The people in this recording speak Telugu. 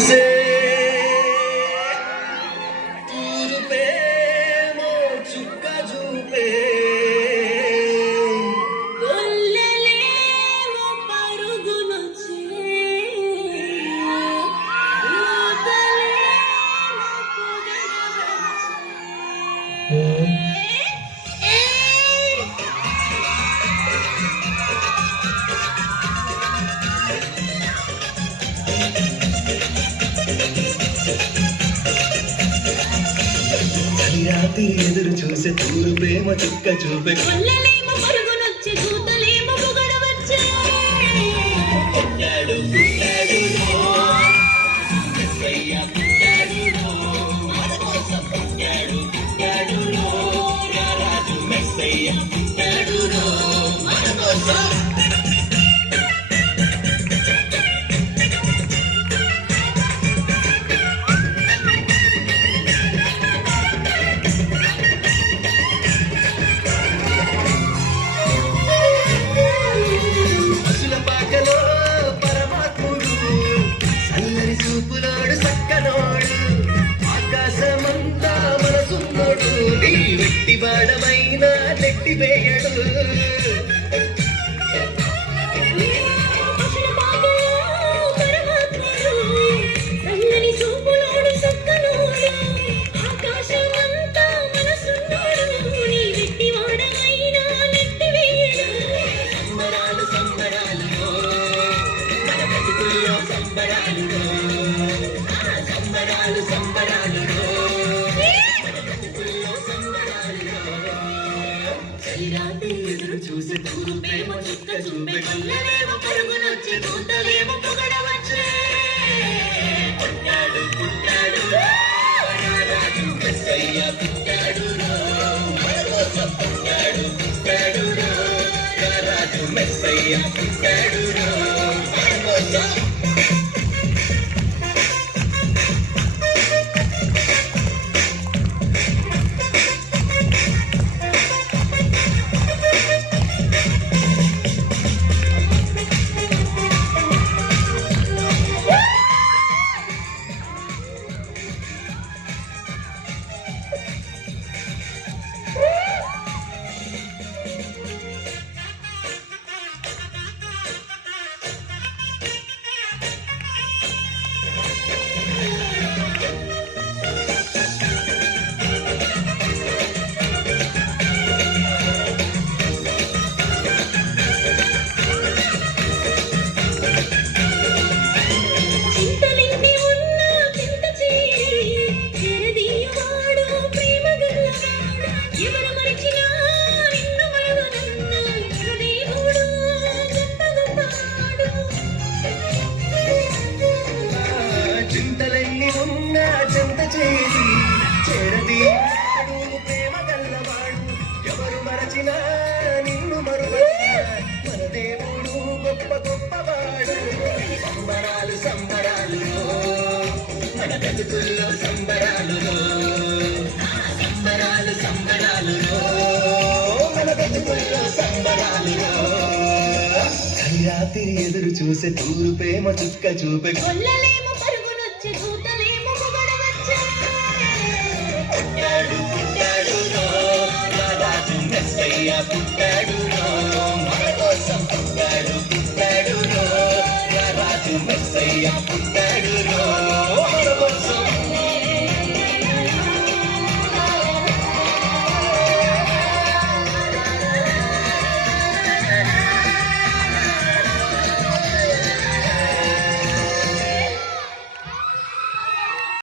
చూసే తూర్పేమో చుక్క చూపే రాత్రి ఎదురు చూసే తూరు ప్రేమ చుక్క చూపే చూపులోడు సక్కనోడు ఆకాశమంతా మనసున్నోడు నీ వెట్టి బాణమైన నెట్టి వేయడు ఎదురు చూసి తూరు ప్రేమ చుక్క చూపే కళ్ళలేమో పరుగునొచ్చి దూతలేమో పొగడవచ్చే పుట్టాడు పుట్టాడు రాజు మెస్సయ్య పుట్టాడు మన కోసం పుట్టాడు పుట్టాడు రాజు మెస్సయ్య పుట్టాడు మన కోసం చింతలన్నీ ఉన్నా చెంత చేసి చేరది ప్రేమ గల్లవాడు ఎవరు మరచినా నిన్ను మన దేవుడు గొప్ప గొప్పవాడు సంబరాలు సంబరాలు మన బ్రతుకుల్లో సంబరాలు సంబరాలు సంబరాలు మన బ్రతుకుల్లో సంబరాలు రాత్రి ఎదురు చూసే తూరు ప్రేమ చుక్క చూపే పుట్టాడు పుట్టాడు రాజు మెస్సయ్య పుట్టాడు మన కోసం పుట్టాడు పుట్టాడు రాజు మెస్సయ్య పుట్టాడు